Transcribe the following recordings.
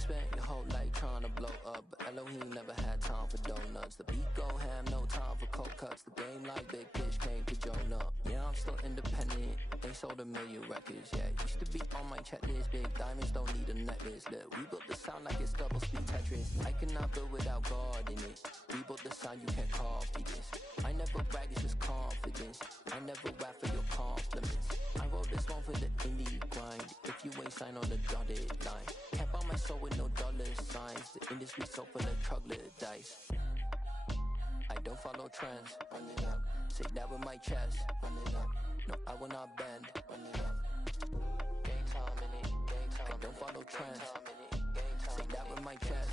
spent your whole life trying to blow up, but Elohim never had time for donuts. The beat go ham, no time for cold cuts. The game like Big Fish came to Jonah. Yeah, I'm still independent. They sold 1 million records. Yeah, used to be on my checklist. Big diamonds don't need a necklace. Look, we built the sound like it's double speed Tetris. I cannot build without God in it. We built the sound, you can't copy this. I never brag, it's just confidence. I never rap for your compliments. I wrote this one for the indie grind. If you ain't signed on the dotted line, can't buy my soul with no dollar signs. The industry so full of troglodytes. I don't follow trends. Run it up. Say that with my chest. Run it up. No, I will not bend. Run it up. Gang time in it. Gang time. I don't follow trends. Say that with my chest.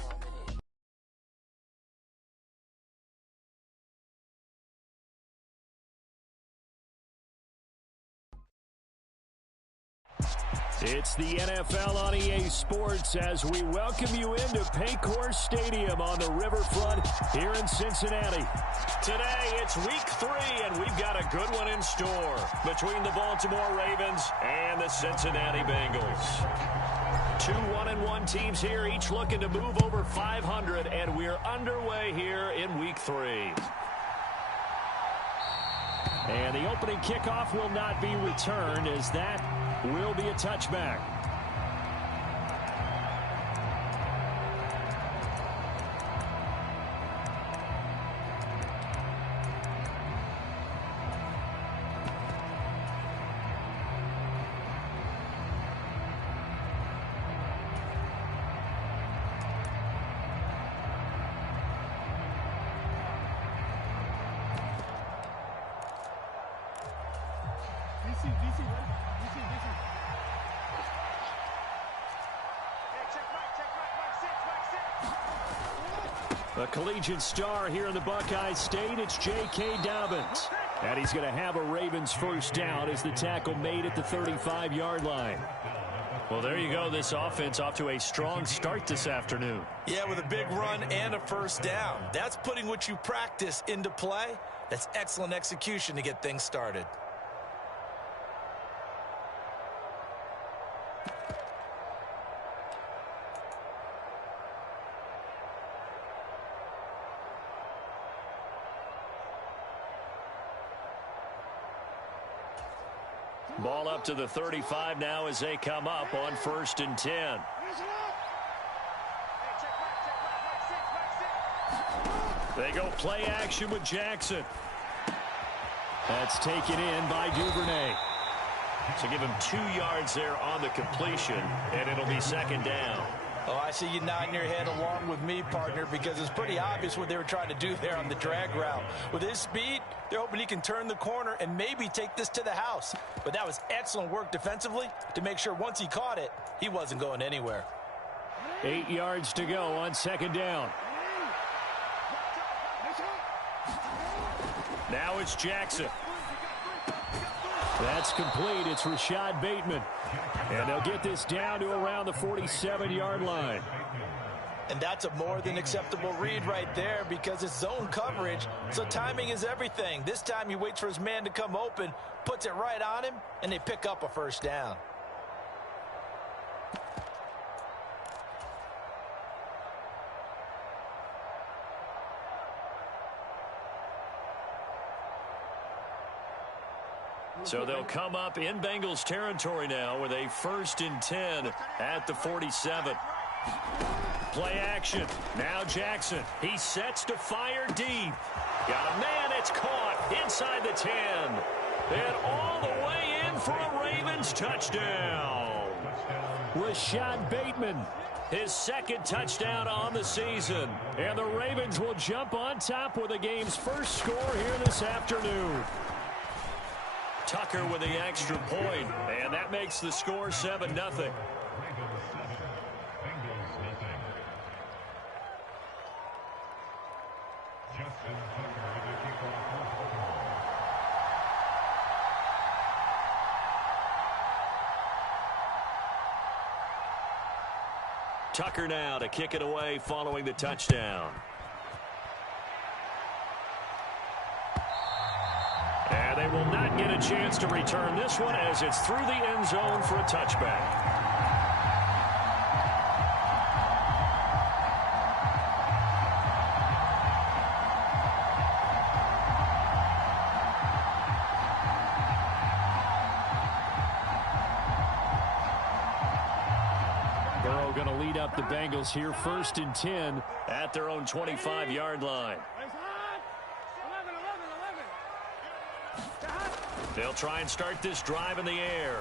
It's the NFL on EA Sports as we welcome you into Paycor Stadium on the riverfront here in Cincinnati. Today, it's week 3, and we've got a good one in store between the Baltimore Ravens and the Cincinnati Bengals. 2 1-1 teams here, each looking to move over 500, and we're underway here in week 3. And the opening kickoff will not be returned as that will be a touchback. A collegiate star here in the Buckeye State, it's J.K. Dobbins. And he's going to have a Ravens first down as the tackle made at the 35-yard line. Well, there you go. This offense off to a strong start this afternoon. Yeah, with a big run and a first down. That's putting what you practice into play. That's excellent execution to get things started. Ball up to the 35 now as they come up on 1st and 10. They go play action with Jackson. That's taken in by Duvernay. So give him 2 yards there on the completion, and it'll be 2nd down. Oh, I see you nodding your head along with me, partner, because it's pretty obvious what they were trying to do there on the drag route. With his speed, they're hoping he can turn the corner and maybe take this to the house. But that was excellent work defensively to make sure once he caught it, he wasn't going anywhere. 8 yards to go on 2nd down. Now it's Jackson. That's complete. It's Rashad Bateman. And they'll get this down to around the 47-yard line. And that's a more than acceptable read right there because it's zone coverage, so timing is everything. This time he waits for his man to come open, puts it right on him, and they pick up a first down. So they'll come up in Bengals territory now with a 1st and 10 at the 47. Play action. Now Jackson. He sets to fire deep. Got a man. It's caught inside the 10. And all the way in for a Ravens touchdown. Rashad Bateman, his 2nd touchdown on the season. And the Ravens will jump on top with the game's first score here this afternoon. Tucker with the extra point, and that makes the score 7-0. Tucker now to kick it away following the touchdown. And they will not get a chance to return this one as it's through the end zone for a touchback. going to lead up the Bengals here, 1st and 10 at their own 25-yard line. They'll try and start this drive in the air.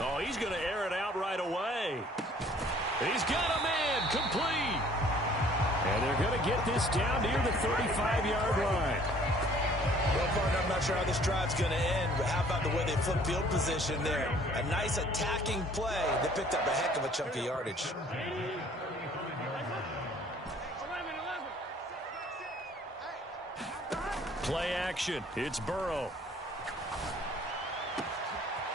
Oh, he's going to air it out right away. He's got a man complete. And they're going to get this down near the 35-yard line. Well, partner, I'm not sure how this drive's going to end, but how about the way they flip field position there? A nice attacking play. They picked up a heck of a chunk of yardage. Play action. It's Burrow.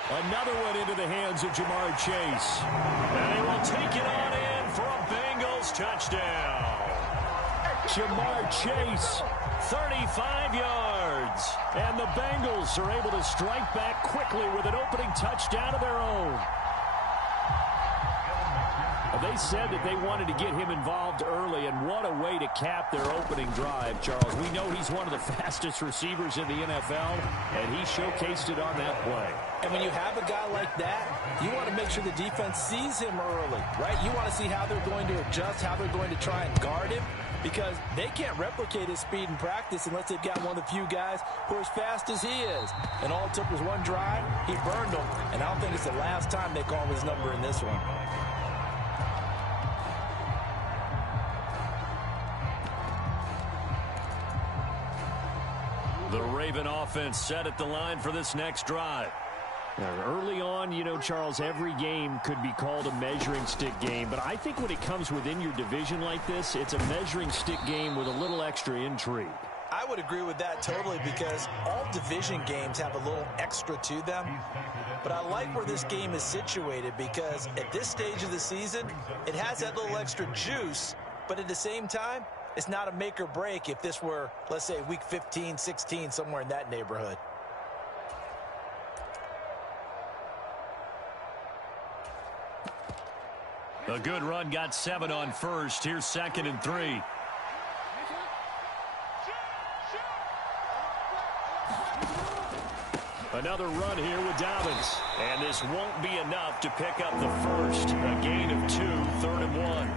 Another one into the hands of Jamar Chase. And they will take it on in for a Bengals touchdown. Jamar Chase, 35 yards. And the Bengals are able to strike back quickly with an opening touchdown of their own. They said that they wanted to get him involved early, and what a way to cap their opening drive, Charles. We know he's one of the fastest receivers in the NFL, and he showcased it on that play. And when you have a guy like that, you want to make sure the defense sees him early, right? You want to see how they're going to adjust, how they're going to try and guard him, because they can't replicate his speed in practice unless they've got one of the few guys who are as fast as he is. And all it took was one drive. He burned them, and I don't think it's the last time they call his number in this one. The Raven offense set at the line for this next drive. Now, early on, you know, Charles, every game could be called a measuring stick game, but I think when it comes within your division like this, it's a measuring stick game with a little extra intrigue. I would agree with that totally, because all division games have a little extra to them. But I like where this game is situated, because at this stage of the season, it has that little extra juice, but at the same time, it's not a make or break if this were, let's say, week 15, 16, somewhere in that neighborhood. A good run, got 7 on first. Here's 2nd and 3. Another run here with Dobbins. And this won't be enough to pick up the first. A gain of 2, 3rd and 1.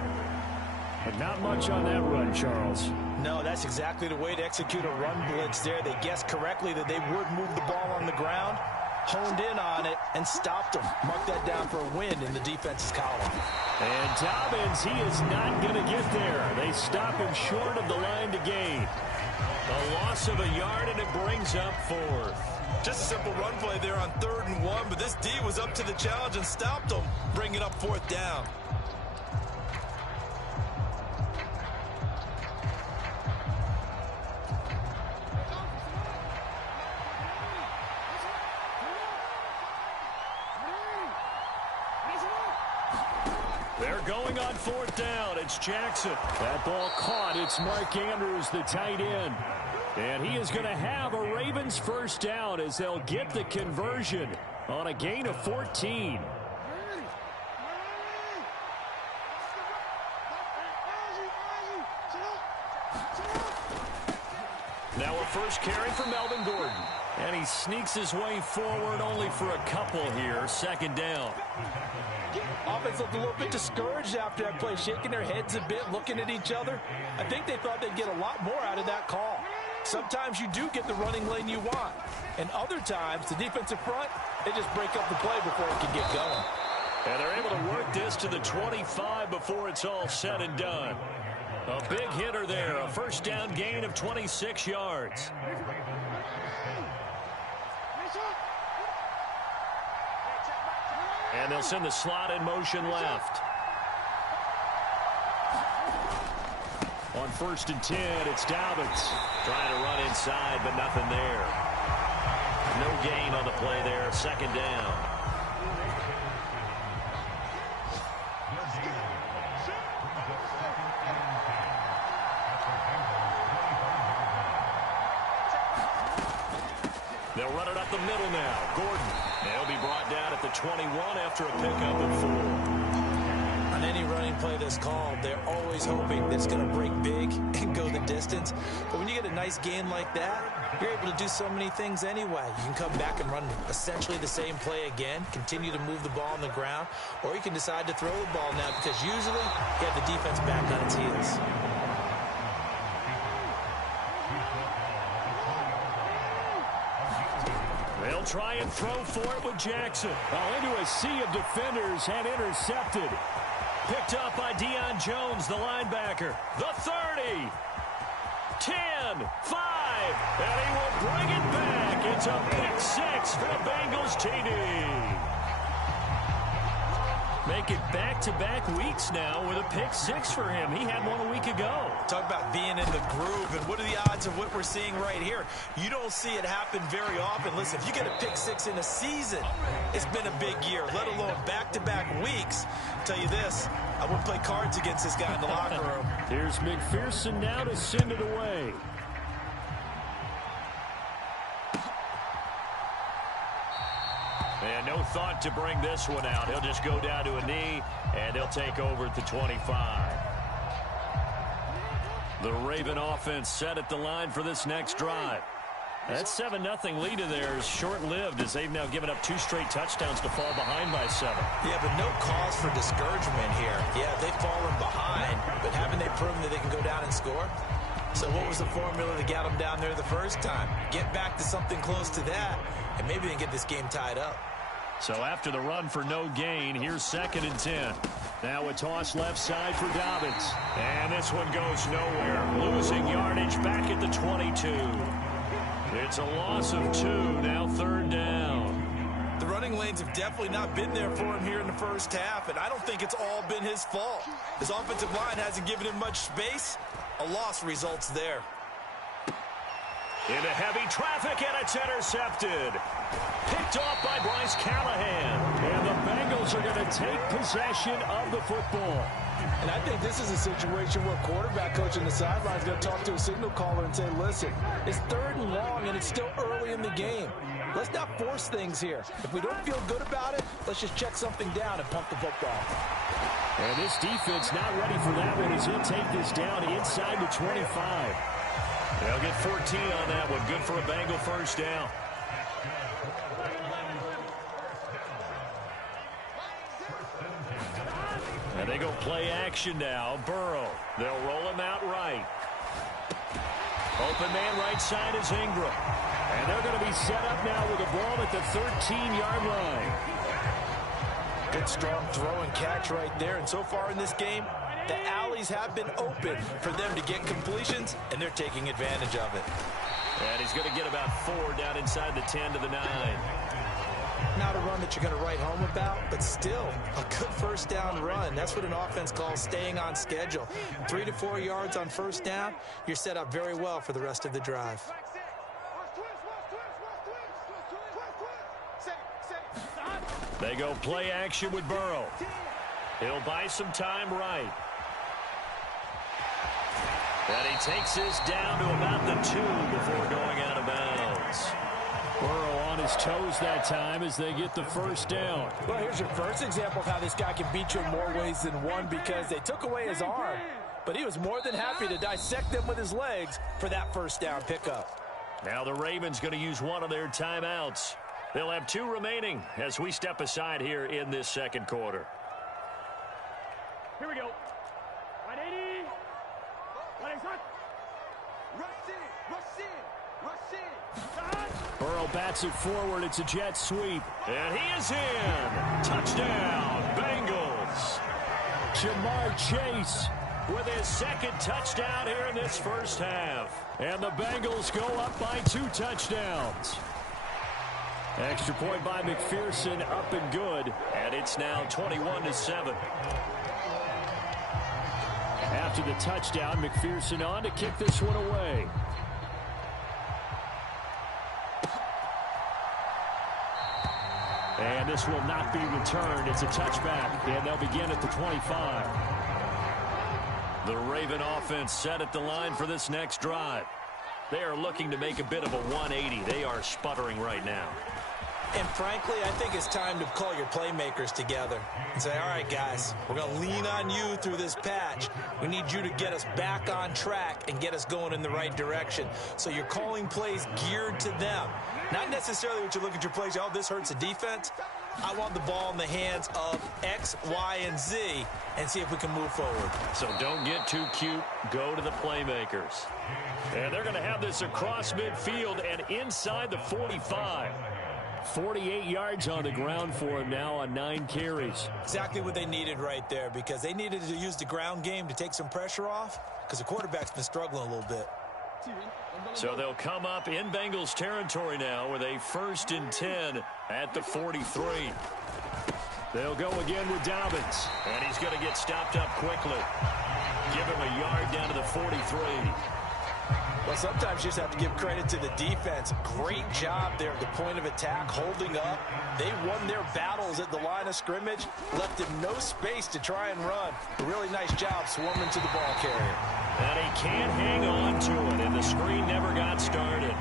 But not much on that run, Charles. No, that's exactly the way to execute a run blitz there. They guessed correctly that they would move the ball on the ground, honed in on it, and stopped them. Mark that down for a win in the defense's column. And Dobbins, he is not going to get there. They stop him short of the line to gain. A loss of a yard, and it brings up 4th. Just a simple run play there on 3rd and 1, but this D was up to the challenge and stopped them, bringing up 4th down. They're going on 4th down. It's Jackson. That ball caught. It's Mark Andrews, the tight end. And he is going to have a Ravens first down as they'll get the conversion on a gain of 14. Now a first carry for Melvin Gordon. And he sneaks his way forward only for a couple here. 2nd down. Offense looked a little bit discouraged after that play, shaking their heads a bit, looking at each other. I think they thought they'd get a lot more out of that call. Sometimes you do get the running lane you want. And other times, the defensive front, they just break up the play before it can get going. And they're able to work this to the 25 before it's all said and done. A big hitter there, a first down gain of 26 yards. And they'll send the slot in motion left. On 1st and 10, it's Dobbins. Trying to run inside, but nothing there. No gain on the play there, 2nd down. They'll run it up the middle now. Gordon. They'll be brought down at the 21 after a pickup of 4. On any running play this call, they're always hoping that it's going to break big and go the distance. But when you get a nice gain like that, you're able to do so many things anyway. You can come back and run essentially the same play again, continue to move the ball on the ground, or you can decide to throw the ball now because usually you have the defense back on its heels. They'll try and throw for it with Jackson. Into a sea of defenders and intercepted. Picked up by Deion Jones, the linebacker. The 30. 10, 5, and he will bring it back. It's a pick six for the Bengals TD. Make it back-to-back weeks now with a pick six for him. He had one a week ago. Talk about being in the groove, and what are the odds of what we're seeing right here? You don't see it happen very often. Listen, if you get a pick six in a season, it's been a big year, let alone back-to-back weeks. I'll tell you this, I wouldn't play cards against this guy in the locker room. Here's McPherson now to send it away. And no thought to bring this one out. He'll just go down to a knee, and he'll take over at the 25. The Raven offense set at the line for this next drive. That 7-0 lead of theirs is short-lived as they've now given up 2 straight touchdowns to fall behind by 7. Yeah, but no cause for discouragement here. Yeah, they've fallen behind, but haven't they proven that they can go down and score? So what was the formula that got them down there the first time? Get back to something close to that, and maybe they can get this game tied up. So after the run for no gain, here's 2nd and 10. Now a toss left side for Dobbins. And this one goes nowhere. Losing yardage back at the 22. It's a loss of 2, now 3rd down. The running lanes have definitely not been there for him here in the first half, and I don't think it's all been his fault. His offensive line hasn't given him much space. A loss results there. Into heavy traffic, and it's intercepted. Picked off by Bryce Callahan. And the Bengals are going to take possession of the football. And I think this is a situation where quarterback coach on the sideline is going to talk to a signal caller and say, listen, it's 3rd and long, and it's still early in the game. Let's not force things here. If we don't feel good about it, let's just check something down and pump the football. And this defense not ready for that one as he'll take this down inside the 25. They'll get 14 on that one. Good for a Bengal first down. And they go play action now. Burrow. They'll roll him out right. Open man right side is Ingram. And they're going to be set up now with the ball at the 13-yard line. Good strong throw and catch right there. And so far in this game, the alleys have been open for them to get completions, and they're taking advantage of it. And he's going to get about 4 down inside the 10 to the 9. Not a run that you're going to write home about, but still a good first down run. That's what an offense calls staying on schedule. 3 to 4 yards on first down, you're set up very well for the rest of the drive. They go play action with Burrow. He'll buy some time right. And he takes this down to about the 2 before going out of bounds. Burrow on his toes that time as they get the first down. Well, here's your first example of how this guy can beat you in more ways than one, because they took away his arm, but he was more than happy to dissect them with his legs for that first down pickup. Now the Ravens going to use one of their timeouts. They'll have 2 remaining as we step aside here in this second quarter. Here we go. 180. Burrow bats it forward. It's a jet sweep. And he is in. Touchdown, Bengals. Jamar Chase with his 2nd touchdown here in this first half. And the Bengals go up by 2 touchdowns. Extra point by McPherson, up and good. And it's now 21-7. After the touchdown, McPherson on to kick this one away. And this will not be returned. It's a touchback, and they'll begin at the 25. The Raven offense set at the line for this next drive. They are looking to make a bit of a 180. They are sputtering right now. And frankly, I think it's time to call your playmakers together and say, all right, guys, we're going to lean on you through this patch. We need you to get us back on track and get us going in the right direction. So you're calling plays geared to them. Not necessarily what you look at your plays, oh, this hurts the defense. I want the ball in the hands of X, Y, and Z and see if we can move forward. So don't get too cute. Go to the playmakers. And they're going to have this across midfield and inside the 45. 48 yards on the ground for him now on 9 carries. Exactly what they needed right there, because they needed to use the ground game to take some pressure off, because the quarterback's been struggling a little bit. So they'll come up in Bengals territory now with a 1st and 10 at the 43. They'll go again with Dobbins, and he's going to get stopped up quickly. Give him a yard down to the 43. Well, sometimes you just have to give credit to the defense. Great job there at the point of attack, holding up. They won their battles at the line of scrimmage, left him no space to try and run. A really nice job swarming to the ball carrier. And he can't hang on to it, and the screen never got started.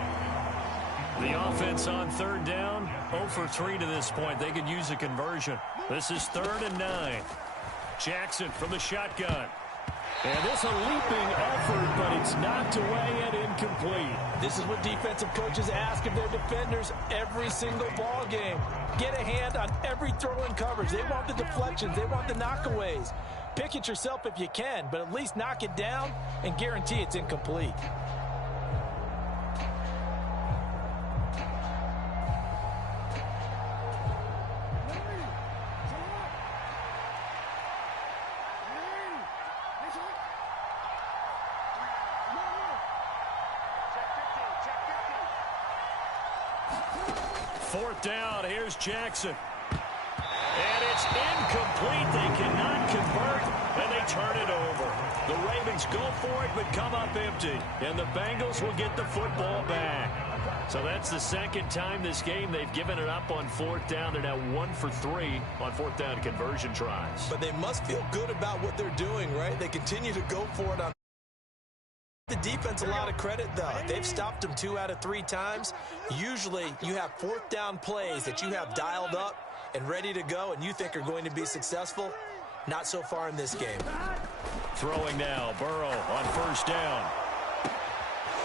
The offense on 3rd down, 0 for 3 to this point. They could use a conversion. This is 3rd and 9. Jackson from the shotgun. And this a leaping effort, but it's knocked away and incomplete. This is what defensive coaches ask of their defenders every single ball game. Get a hand on every throw in coverage. They want the deflections. They want the knockaways. Pick it yourself if you can, but at least knock it down and guarantee it's incomplete. Fourth down, here's Jackson. And it's incomplete. They cannot convert, and they turn it over. The Ravens go for it, but come up empty. And the Bengals will get the football back. So that's the 2nd time this game they've given it up on 4th down. They're now 1 for 3 on 4th down conversion tries. But they must feel good about what they're doing, right? They continue to go for it on the defense. A lot of credit, though. They've stopped them 2 out of 3 times. Usually you have 4th down plays that you have dialed up and ready to go and you think are going to be successful. Not so far in this game. Throwing now, Burrow on 1st down.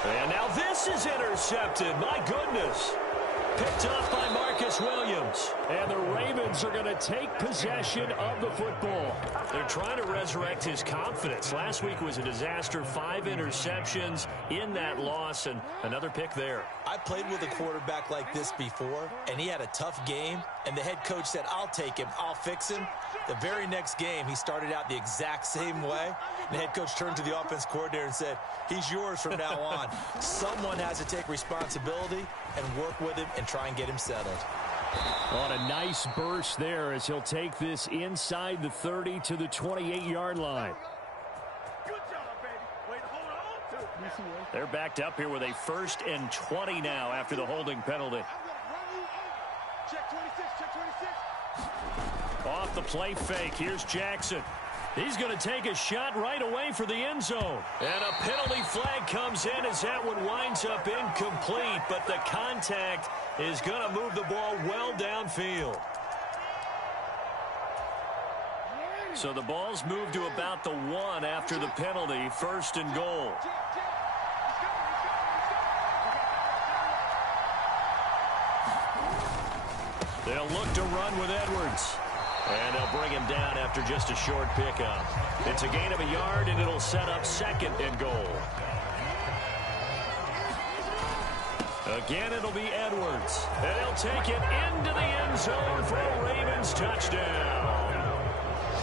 And now this is intercepted. My goodness. Picked up by Marcus Williams. And the Ravens are going to take possession of the football. They're trying to resurrect his confidence. Last week was a disaster. 5 interceptions in that loss, and another pick there. I played with a quarterback like this before, and he had a tough game, and the head coach said, I'll take him, I'll fix him. The very next game, he started out the exact same way. The head coach turned to the offense coordinator and said, he's yours from now on. Someone has to take responsibility and work with him and try and get him settled. On a nice burst there as he'll take this inside the 30 to the 28-yard line. Good job, baby. Way to hold on to it. They're backed up here with a 1st and 20 now after the holding penalty. Check 26, check 26. Off the play fake, here's Jackson. He's going to take a shot right away for the end zone. And a penalty flag comes in as that one winds up incomplete, but the contact is going to move the ball well downfield. So the ball's moved to about the 1 after the penalty, 1st and goal. They'll look to run with Edwards. And they'll bring him down after just a short pickup. It's a gain of a yard, and it'll set up 2nd and goal. Again, it'll be Edwards. And he'll take it into the end zone for a Ravens touchdown.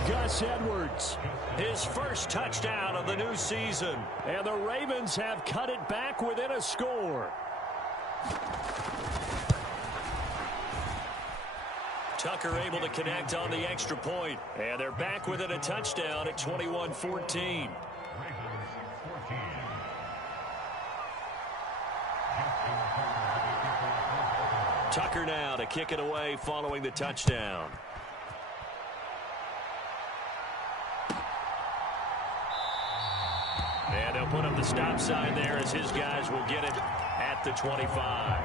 Gus Edwards. His 1st touchdown of the new season. And the Ravens have cut it back within a score. Tucker able to connect on the extra point. And they're back within a touchdown at 21-14. Tucker now to kick it away following the touchdown. And they'll put up the stop sign there as his guys will get it at the 25.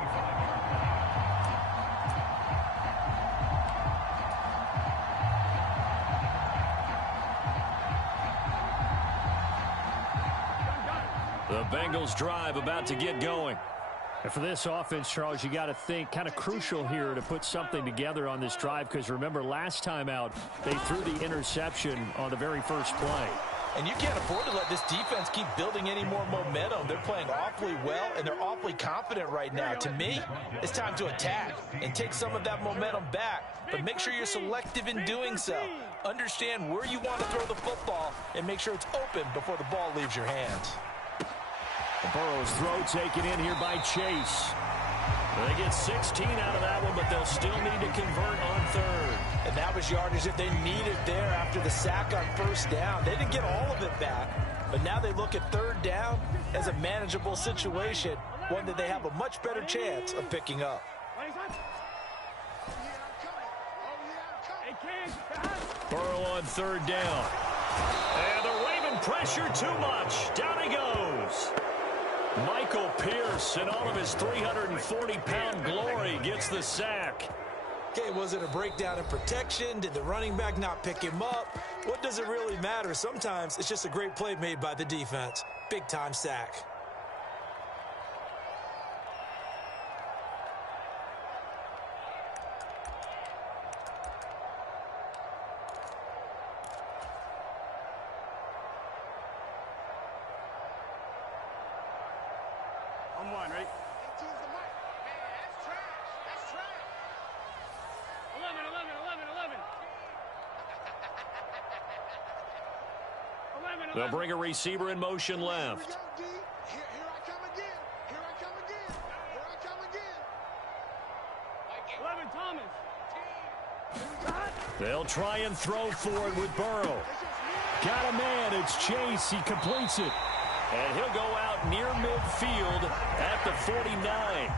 The Bengals drive about to get going. And for this offense, Charles, you got to think kind of crucial here to put something together on this drive, because remember last time out they threw the interception on the very first play. And you can't afford to let this defense keep building any more momentum. They're playing awfully well, and they're awfully confident right now. To me, it's time to attack and take some of that momentum back. But make sure you're selective in doing so. Understand where you want to throw the football and make sure it's open before the ball leaves your hands. Burrow's throw taken in here by Chase. They get 16 out of that one, but they'll still need to convert on third. And that was yardage that they needed there after the sack on first down. They didn't get all of it back, but now they look at third down as a manageable situation, one that they have a much better chance of picking up. Burrow on third down. And they're waving pressure too much. Down he goes. Michael Pierce, in all of his 340-pound glory, gets the sack. Okay, was it a breakdown in protection? Did the running back not pick him up? What does it really matter? Sometimes it's just a great play made by the defense. Big-time sack. One, right? 11. They'll bring a receiver in motion left. Here I come again. Here I come again. 11, Thomas. They'll try and throw forward with Burrow. Got a man. It's Chase. He completes it. And he'll go out near midfield at the 49.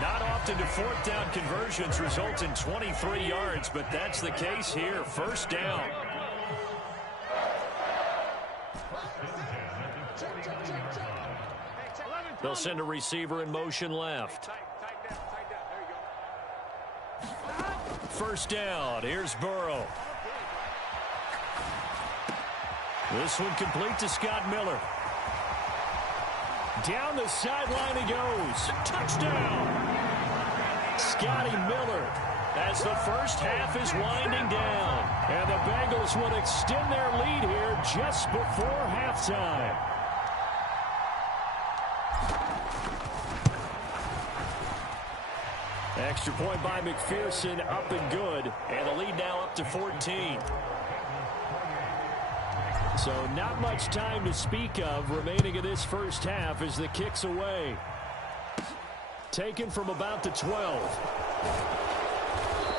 Not often do fourth down conversions result in 23 yards, but that's the case here. First down. They'll send a receiver in motion left. First down. Here's Burrow. This one complete to Scott Miller. Down the sideline he goes. Touchdown. Scotty Miller as the first half is winding down. And the Bengals will extend their lead here just before halftime. Extra point by McPherson, up and good. And the lead now up to 14. So not much time to speak of remaining in this first half as the kick's away. Taken from about the 12.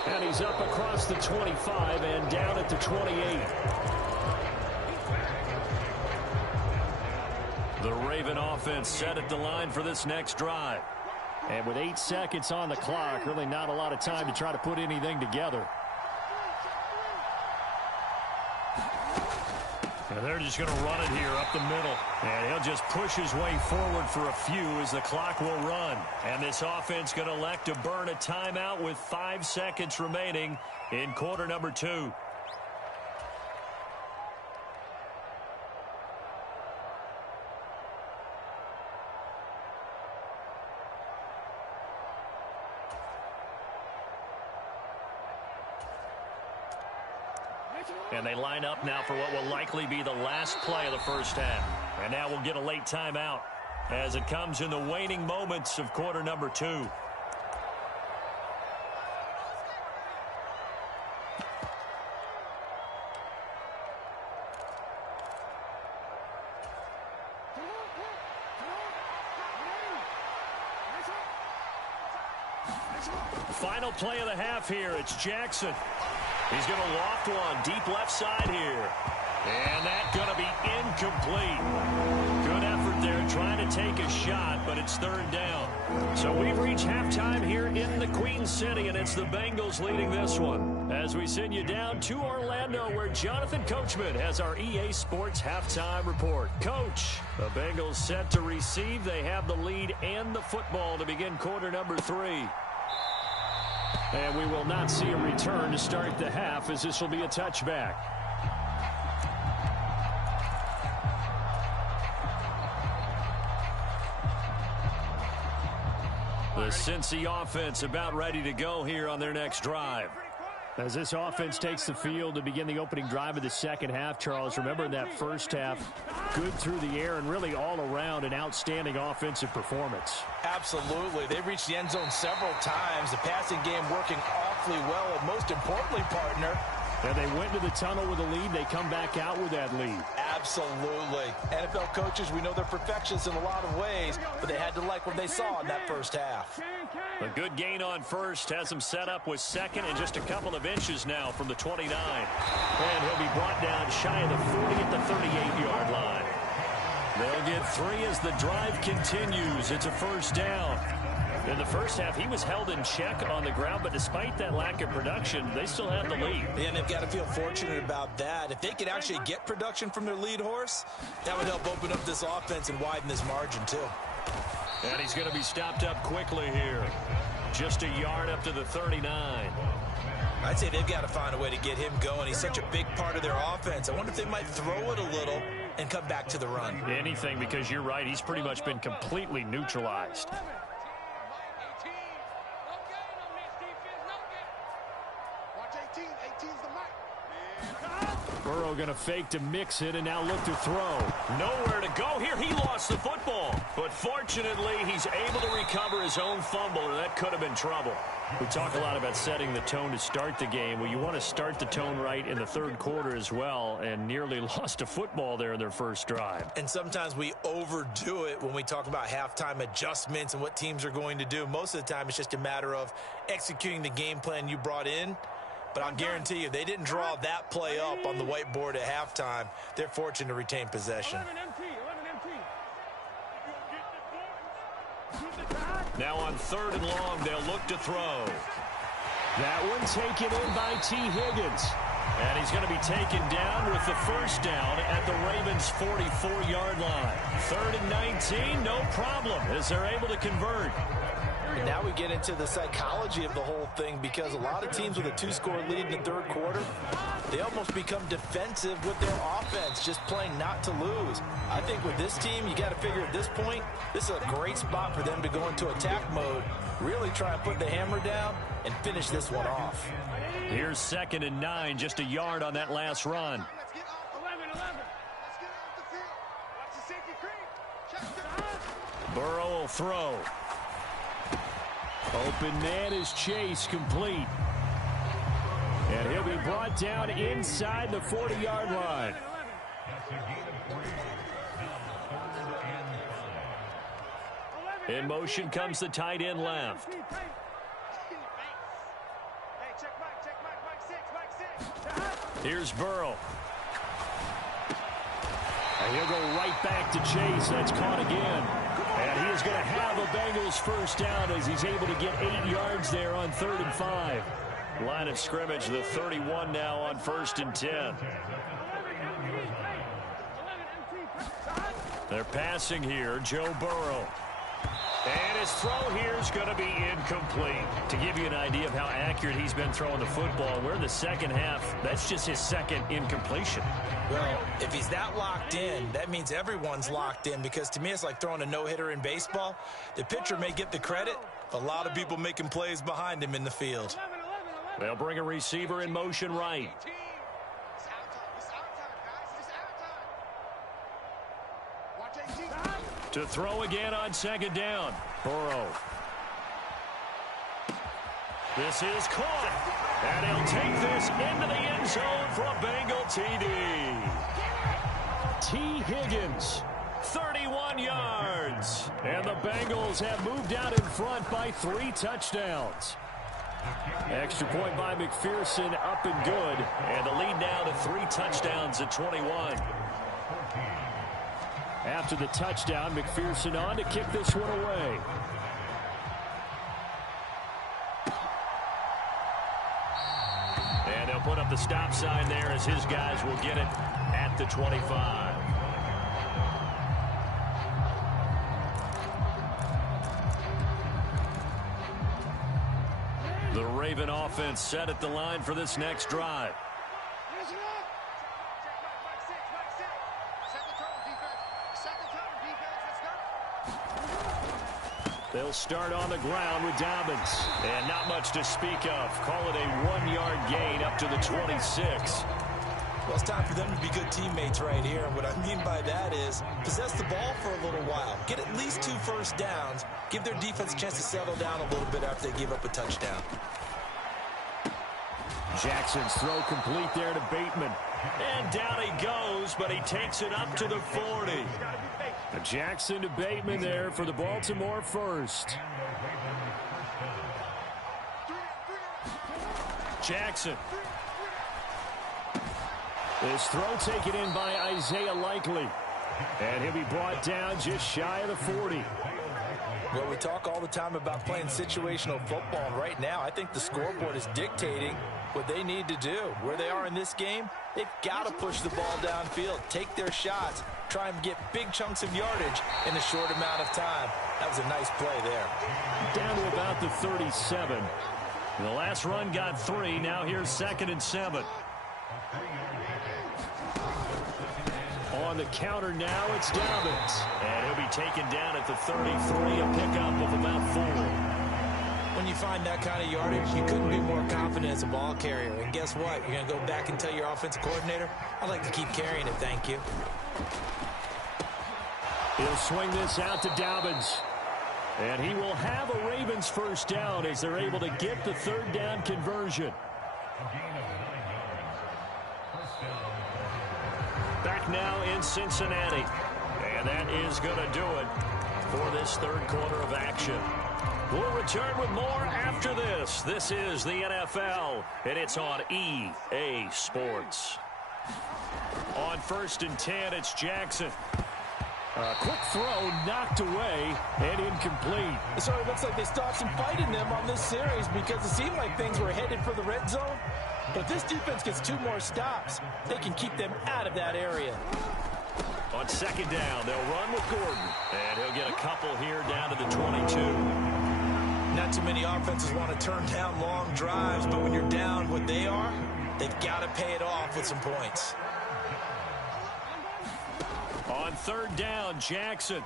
And he's up across the 25 and down at the 28. The Raven offense set at the line for this next drive. And with 8 seconds on the clock, really not a lot of time to try to put anything together. And they're just going to run it here up the middle. And he'll just push his way forward for a few as the clock will run. And this offense going to elect to burn a timeout with 5 seconds remaining in quarter number 2. And they line up now for what will likely be the last play of the first half. And now we'll get a late timeout as it comes in the waning moments of quarter number 2. Final play of the half here. It's Jackson. He's going to loft one deep left side here. And that's going to be incomplete. Good effort there trying to take a shot, but it's third down. So we've reached halftime here in the Queen City, and it's the Bengals leading this one. As we send you down to Orlando, where Jonathan Coachman has our EA Sports halftime report. Coach, the Bengals set to receive. They have the lead and the football to begin quarter number 3. And we will not see a return to start the half, as this will be a touchback. The Cincy offense about ready to go here on their next drive. As this offense takes the field to begin the opening drive of the second half, Charles, remember in that first half, good through the air and really all around an outstanding offensive performance. Absolutely. They reached the end zone several times. The passing game working awfully well. And most importantly, partner, and they went to the tunnel with a lead. They come back out with that lead. Absolutely. NFL coaches, we know they're perfectionists in a lot of ways, but they had to like what they saw in that first half. A good gain on first has him set up with second and just a couple of inches now from the 29. And he'll be brought down shy of the 40 at the 38-yard line. They'll get 3 as the drive continues. It's a first down. In the first half, he was held in check on the ground, but despite that lack of production, they still have the lead. And they've got to feel fortunate about that. If they could actually get production from their lead horse, that would help open up this offense and widen this margin, too. And he's going to be stopped up quickly here. Just a yard up to the 39. I'd say they've got to find a way to get him going. He's such a big part of their offense. I wonder if they might throw it a little and come back to the run. Anything, because you're right. He's pretty much been completely neutralized. Burrow going to fake to mix it and now look to throw. Nowhere to go here. He lost the football. But fortunately, he's able to recover his own fumble, or that could have been trouble. We talk a lot about setting the tone to start the game. Well, you want to start the tone right in the third quarter as well, and nearly lost a football there in their first drive. And sometimes we overdo it when we talk about halftime adjustments and what teams are going to do. Most of the time, it's just a matter of executing the game plan you brought in. But I'll guarantee you, they didn't draw that play up on the whiteboard at halftime. They're fortunate to retain possession. Now on 3rd and long, they'll look to throw. That one taken in by T. Higgins. And he's going to be taken down with the first down at the Ravens' 44-yard line. 3rd and 19, no problem, as they're able to convert. And now we get into the psychology of the whole thing, because a lot of teams with a 2-score lead in the third quarter, they almost become defensive with their offense, just playing not to lose. I think with this team, you got to figure at this point, this is a great spot for them to go into attack mode, really try and put the hammer down and finish this one off. Here's 2nd and 9, just a yard on that last run. Burrow will throw. Open man is Chase, complete. And he'll be brought down inside the 40-yard line. In motion comes the tight end left. Here's Burrow. And he'll go right back to Chase. That's caught again. And he is going to have a Bengals first down as he's able to get 8 yards there on 3rd and 5. Line of scrimmage, the 31 now on 1st and 10. They're passing here, Joe Burrow. And his throw here is going to be incomplete. To give you an idea of how accurate he's been throwing the football, we're in the second half. That's just his second incompletion. Well, if he's that locked in, that means everyone's locked in, because to me it's like throwing a no-hitter in baseball. The pitcher may get the credit, a lot of people making plays behind him in the field. They'll bring a receiver in motion right. To throw again on 2nd down. Burrow. This is caught. And he'll take this into the end zone for a Bengal TD. T. Higgins, 31 yards. and the Bengals have moved out in front by 3 touchdowns. Extra point by McPherson, up and good. And the lead now to 3 touchdowns at 21. After the touchdown, McPherson on to kick this one away. And they'll put up the stop sign there as his guys will get it at the 25. The Raven offense set at the line for this next drive. They'll start on the ground with Dobbins. And not much to speak of. Call it a 1-yard gain up to the 26. Well, it's time for them to be good teammates right here. And what I mean by that is possess the ball for a little while. Get at least 2 first downs. Give their defense a chance to settle down a little bit after they give up a touchdown. Jackson's throw complete there to Bateman. And down he goes, but he takes it up to the 40. Jackson to Bateman there for the Baltimore first. Jackson. This throw taken in by Isaiah Likely. And he'll be brought down just shy of the 40. Well, we talk all the time about playing situational football. And right now, I think the scoreboard is dictating what they need to do. Where they are in this game, they've got to push the ball downfield, take their shots, try and get big chunks of yardage in a short amount of time. That was a nice play there. Down to about the 37. The last run got 3. Now here's 2nd and 7. On the counter now, it's Dobbins. And he'll be taken down at the 33, a pickup of about 4. When you find that kind of yardage, you couldn't be more confident as a ball carrier. And guess what? You're going to go back and tell your offensive coordinator, I'd like to keep carrying it, thank you. He'll swing this out to Dobbins. And he will have a Ravens first down as they're able to get the 3rd down conversion. Back now in Cincinnati. And that is going to do it for this 3rd quarter of action. We'll return with more after this. This is the NFL, and it's on EA Sports. On 1st and 10, it's Jackson. A quick throw knocked away and incomplete. So it looks like they stopped some fight in them on this series because it seemed like things were headed for the red zone. But if this defense gets 2 more stops, they can keep them out of that area. On 2nd down, they'll run with Gordon. And he'll get a couple here down to the 22. Not too many offenses want to turn down long drives, but when you're down what they are, they've got to pay it off with some points. On 3rd down, Jackson.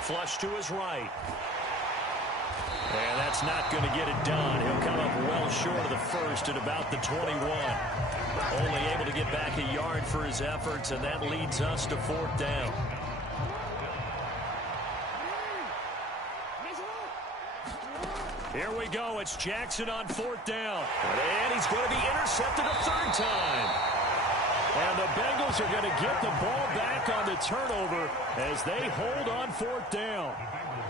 Flush to his right. And that's not going to get it done. He'll come up well short of the 1st at about the 21. Only able to get back a yard for his efforts, and that leads us to 4th down. Here we go. It's Jackson on 4th down. And he's going to be intercepted a 3rd time. And the Bengals are going to get the ball back on the turnover as they hold on 4th down.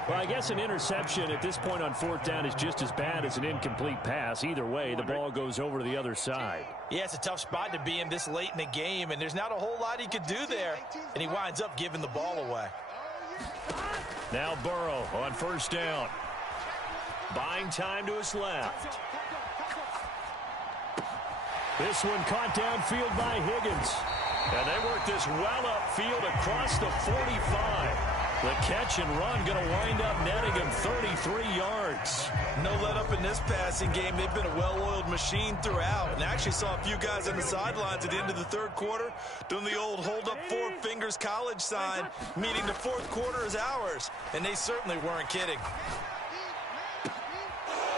Well, I guess an interception at this point on 4th down is just as bad as an incomplete pass. Either way, the ball goes over to the other side. Yeah, it's a tough spot to be in this late in the game, and there's not a whole lot he could do there. And he winds up giving the ball away. Now Burrow on 1st down. Buying time to his left. This one caught downfield by Higgins. And they work this well upfield across the 45. The catch and run going to wind up netting him 33 yards. No let up in this passing game. They've been a well-oiled machine throughout. And I actually saw a few guys on the sidelines at the end of the 3rd quarter doing the old hold up 4 fingers college sign, meaning the 4th quarter is ours. And they certainly weren't kidding.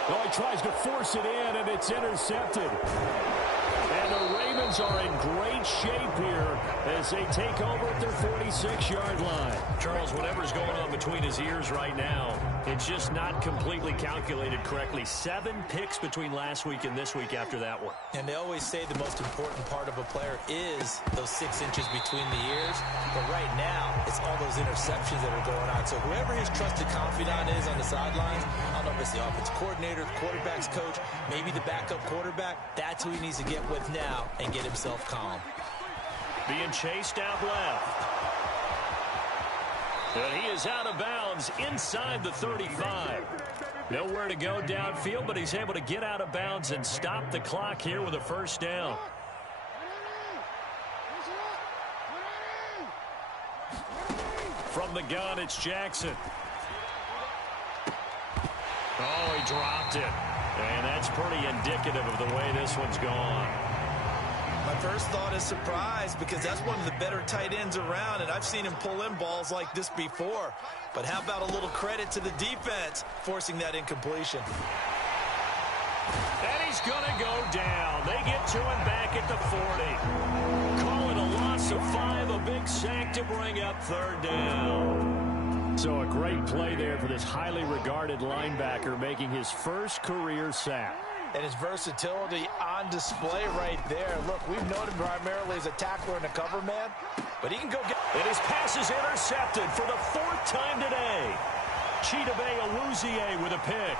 Well, he tries to force it in, and it's intercepted. And the Ravens are in great shape here as they take over at their 46-yard line. Charles, whatever's going on between his ears right now, it's just not completely calculated correctly. 7 picks between last week and this week after that one. And they always say the most important part of a player is those 6 inches between the ears. But right now, it's all those interceptions that are going on. So whoever his trusted confidant is on the sidelines, I don't know if it's the offensive coordinator, the quarterback's coach, maybe the backup quarterback, that's who he needs to get with now and get himself calm. Being chased out left. And he is out of bounds inside the 35. Nowhere to go downfield, but he's able to get out of bounds and stop the clock here with a 1st down. From the gun, it's Jackson. Oh, he dropped it. And that's pretty indicative of the way this one's gone. My first thought is surprise because that's one of the better tight ends around, and I've seen him pull in balls like this before. But how about a little credit to the defense forcing that incompletion? And he's going to go down. They get to him back at the 40. Call it a loss of 5, a big sack to bring up 3rd down. So a great play there for this highly regarded linebacker making his first career sack. And his versatility on display right there. Look, we've known him primarily as a tackler and a cover man, but he can go get... And his pass is intercepted for the 4th time today. Chidobe Awuzie with a pick.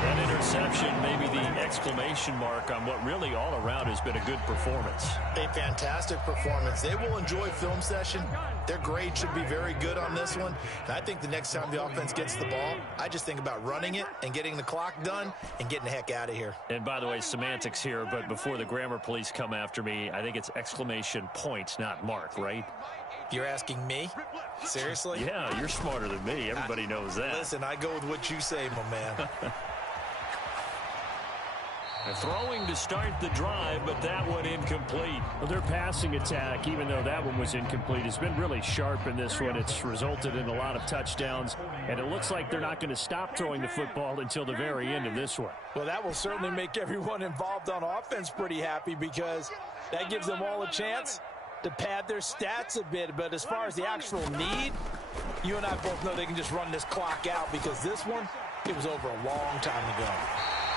That interception, maybe the exclamation mark on what really all around has been a good performance. A fantastic performance. They will enjoy film session. Their grade should be very good on this one. And I think the next time the offense gets the ball, I just think about running it and getting the clock done and getting the heck out of here. And by the way, semantics here, but before the grammar police come after me, I think it's exclamation point, not mark, right? You're asking me? Seriously? Yeah, you're smarter than me. Everybody knows that. Listen, I go with what you say, my man. They're throwing to start the drive, but that one incomplete. Well, their passing attack, even though that one was incomplete, has been really sharp in this one. It's resulted in a lot of touchdowns, and it looks like they're not going to stop throwing the football until the very end of this one. Well, that will certainly make everyone involved on offense pretty happy because that gives them all a chance to pad their stats a bit. But as far as the actual need, you and I both know they can just run this clock out because this one, it was over a long time ago.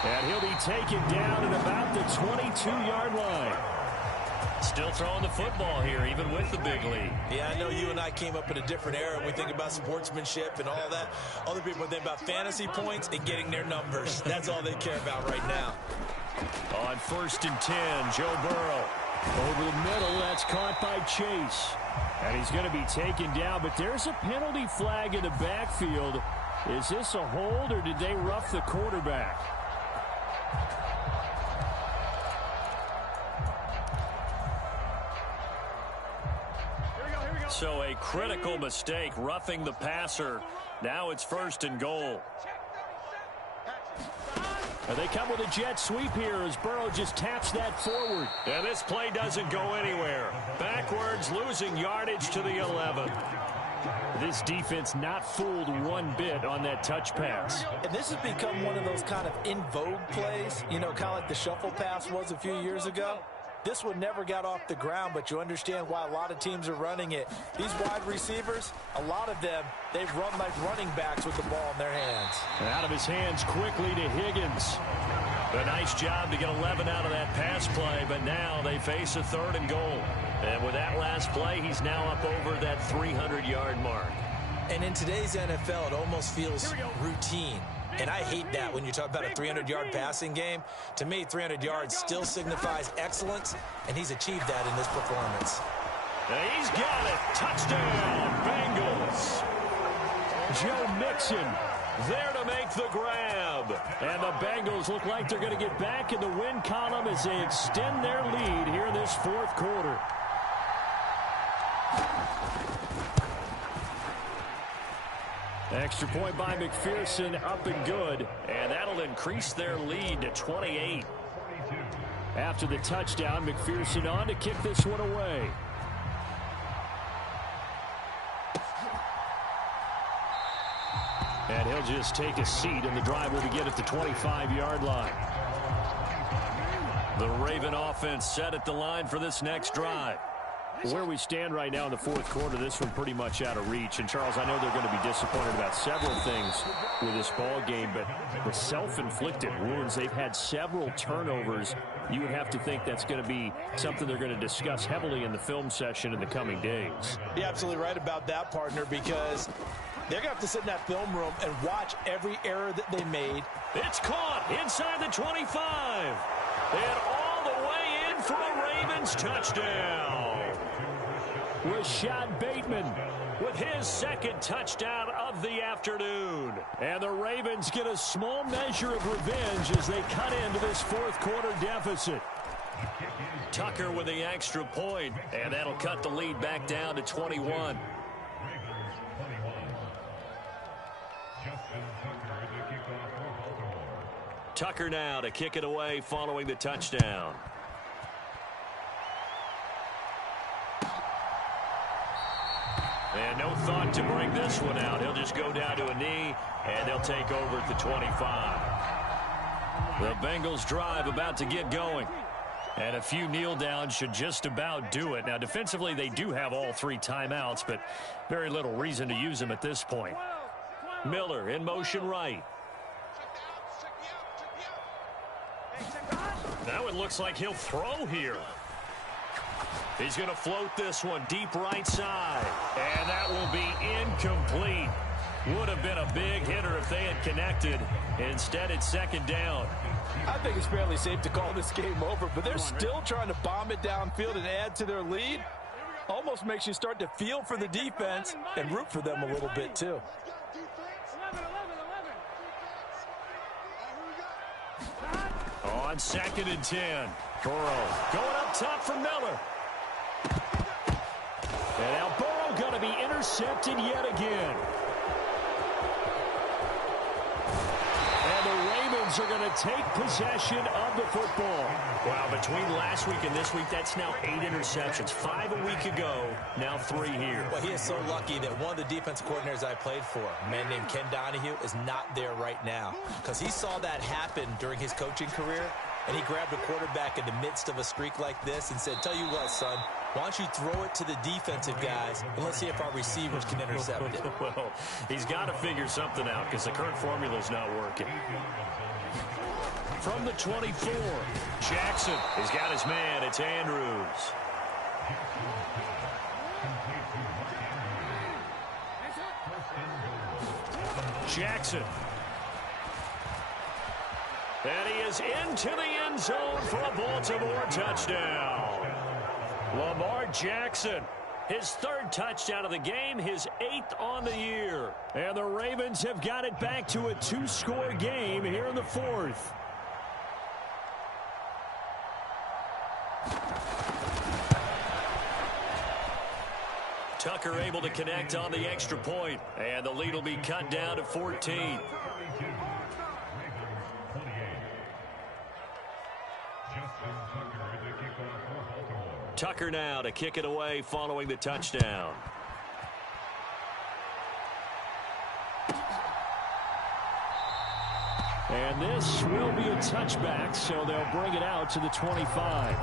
And he'll be taken down at about the 22-yard line. Still throwing the football here, even with the big lead. Yeah, I know you and I came up in a different era. We think about sportsmanship and all that. Other people think about fantasy points and getting their numbers. That's all they care about right now. On 1st and 10, Joe Burrow. Over the middle, that's caught by Chase. And he's going to be taken down, but there's a penalty flag in the backfield. Is this a hold, or did they rough the quarterback? So a critical mistake, roughing the passer. Now it's 1st and goal. And they come with a jet sweep here as Burrow just taps that forward. And this play doesn't go anywhere. Backwards, losing yardage to the 11. This defense not fooled one bit on that touch pass. And this has become one of those kind of in vogue plays, you know, kind of like the shuffle pass was a few years ago. This one never got off the ground, but you understand why a lot of teams are running it. These wide receivers, a lot of them, they've run like running backs with the ball in their hands. And out of his hands quickly to Higgins. A nice job to get 11 out of that pass play, but now they face a 3rd and goal. And with that last play, he's now up over that 300-yard mark. And in today's NFL, it almost feels routine. And I hate that when you talk about a 300-yard passing game. To me, 300 yards still signifies excellence, and he's achieved that in this performance. And he's got it. Touchdown, Bengals. Joe Mixon there to make the grab. And the Bengals look like they're going to get back in the win column as they extend their lead here in this 4th quarter. Extra point by McPherson, up and good. And that'll increase their lead to 28. After the touchdown, McPherson on to kick this one away. And he'll just take a seat, and the drive will begin at the 25-yard line. The Raven offense set at the line for this next drive. Where we stand right now in the 4th quarter, this one pretty much out of reach. And, Charles, I know they're going to be disappointed about several things with this ball game, but the self-inflicted wounds, they've had several turnovers. You would have to think that's going to be something they're going to discuss heavily in the film session in the coming days. You're absolutely right about that, partner, because they're going to have to sit in that film room and watch every error that they made. It's caught inside the 25. And all the way in for a Ravens touchdown. Rashad Bateman with his 2nd touchdown of the afternoon. And the Ravens get a small measure of revenge as they cut into this 4th quarter deficit. Tucker with the extra point, and that'll cut the lead back down to 21. Tucker now to kick it away following the touchdown. And no thought to bring this one out. He'll just go down to a knee, and they'll take over at the 25. The Bengals drive about to get going. And a few kneel downs should just about do it. Now, defensively, they do have all 3 timeouts, but very little reason to use them at this point. Miller in motion right. Now it looks like he'll throw here. He's going to float this one deep right side. And that will be incomplete. Would have been a big hitter if they had connected. Instead, it's second down. I think it's fairly safe to call this game over, but they're still trying to bomb it downfield and add to their lead. Almost makes you start to feel for the defense and root for them a little bit, too. On 2nd and 10. Burrow going up top for Miller. And now Burrow going to be intercepted yet again. And the Ravens are going to take possession of the football. Wow, between last week and this week, that's now 8 interceptions. 5 a week ago, now 3 here. Well, he is so lucky that one of the defense coordinators I played for, a man named Ken Donahue, is not there right now. Because he saw that happen during his coaching career, and he grabbed a quarterback in the midst of a streak like this and said, tell you what, son, why don't you throw it to the defensive guys, and let's see if our receivers can intercept it. Well, he's got to figure something out because the current formula is not working. From the 24, Jackson has got his man. It's Andrews. Jackson. And he is into the end zone for a Baltimore touchdown. Lamar Jackson, his 3rd touchdown of the game, his 8th on the year. And the Ravens have got it back to a 2-score game here in the 4th. Tucker able to connect on the extra point, and the lead will be cut down to 14. Tucker now to kick it away following the touchdown. And this will be a touchback, so they'll bring it out to the 25.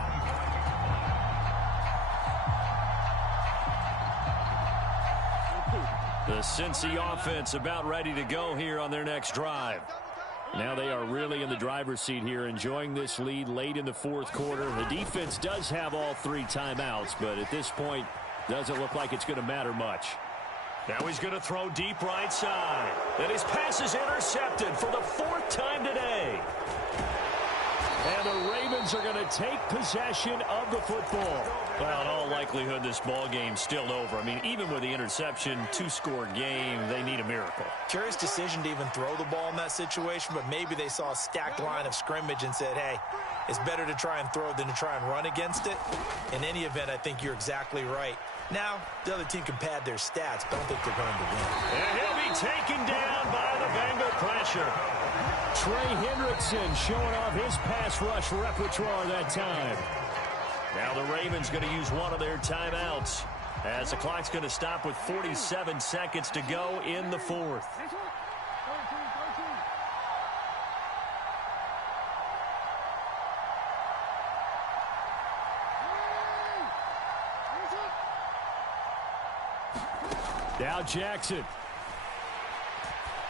The Cincy offense about ready to go here on their next drive. Now they are really in the driver's seat here, enjoying this lead late in the 4th quarter. The defense does have all 3 timeouts, but at this point, doesn't look like it's going to matter much. Now he's going to throw deep right side. And his pass is intercepted for the 4th time today. And the Ravens are going to take possession of the football. Well, in all likelihood, this ball game's still over. I mean, even with the interception, 2-score game, they need a miracle. Curious decision to even throw the ball in that situation, but maybe they saw a stacked line of scrimmage and said, hey, it's better to try and throw than to try and run against it. In any event, I think you're exactly right. Now, the other team can pad their stats. Don't think they're going to win. And he'll be taken down by the Bengal pressure. Trey Hendrickson showing off his pass rush repertoire that time. Now the Ravens going to use one of their timeouts as the clock's going to stop with 47 seconds to go in the 4th. Now Jackson.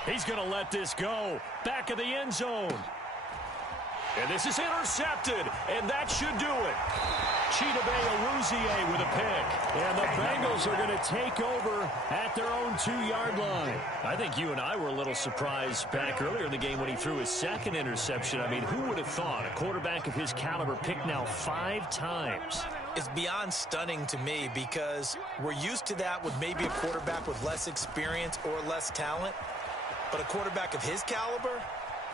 He's going to let this go. Back of the end zone. And this is intercepted, and that should do it. Chidobe Awuzie with a pick. And the Bengals are going to take over at their own 2-yard line. I think you and I were a little surprised back earlier in the game when he threw his 2nd interception. I mean, who would have thought a quarterback of his caliber picked now 5 times? It's beyond stunning to me because we're used to that with maybe a quarterback with less experience or less talent. But a quarterback of his caliber,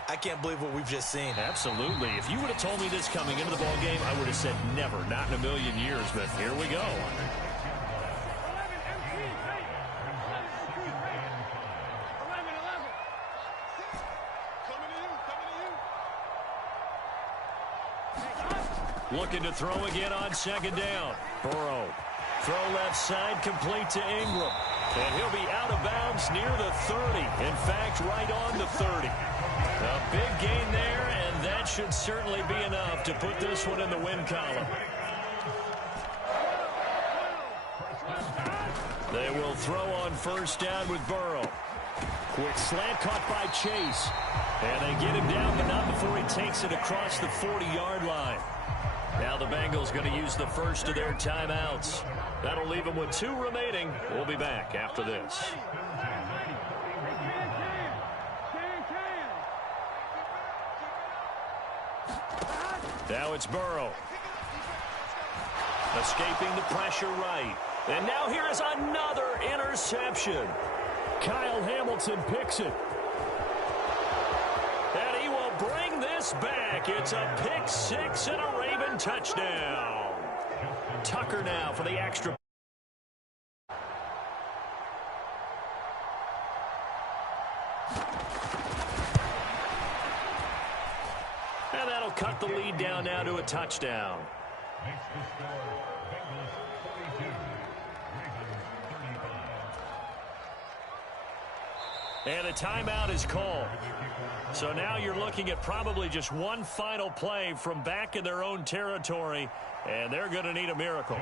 I can't believe what we've just seen. Absolutely. If you would have told me this coming into the ballgame, I would have said never, not in a million years. But here we go. Looking to throw again on second down. Burrow. Throw left side, complete to Ingram. And he'll be out of bounds near the 30. In fact, right on the 30. A big gain there, and that should certainly be enough to put this one in the win column. They will throw on first down with Burrow. Quick slant caught by Chase. And they get him down, but not before he takes it across the 40-yard line. Now the Bengals going to use the first of their timeouts. That'll leave them with 2 remaining. We'll be back after this. Now it's Burrow. Escaping the pressure right. And now here is another interception. Kyle Hamilton picks it. And he will bring this back. It's a pick 6 and a Raven touchdown. Tucker now for the extra. And that'll cut the lead down now to a touchdown. And a timeout is called. So now you're looking at probably just one final play from back in their own territory, and they're going to need a miracle.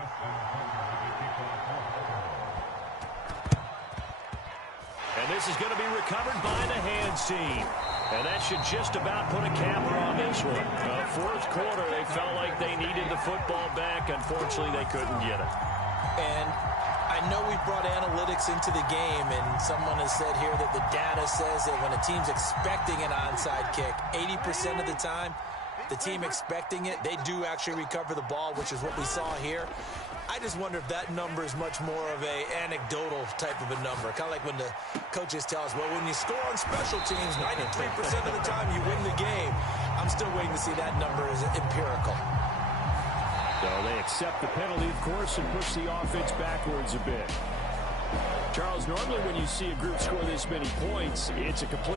And this is going to be recovered by the hands team. And that should just about put a capper on this one. Fourth quarter, they felt like they needed the football back. Unfortunately, they couldn't get it. And I know we brought analytics into the game, and someone has said here that the data says that when a team's expecting an onside kick, 80% of the time, the team expecting it, they do actually recover the ball, which is what we saw here. I just wonder if that number is much more of a anecdotal type of a number. Kind of like when the coaches tell us, well, when you score on special teams, 93% of the time you win the game. I'm still waiting to see that number as empirical. So they accept the penalty, of course, and push the offense backwards a bit. Charles, normally when you see a group score this many points, it's a complete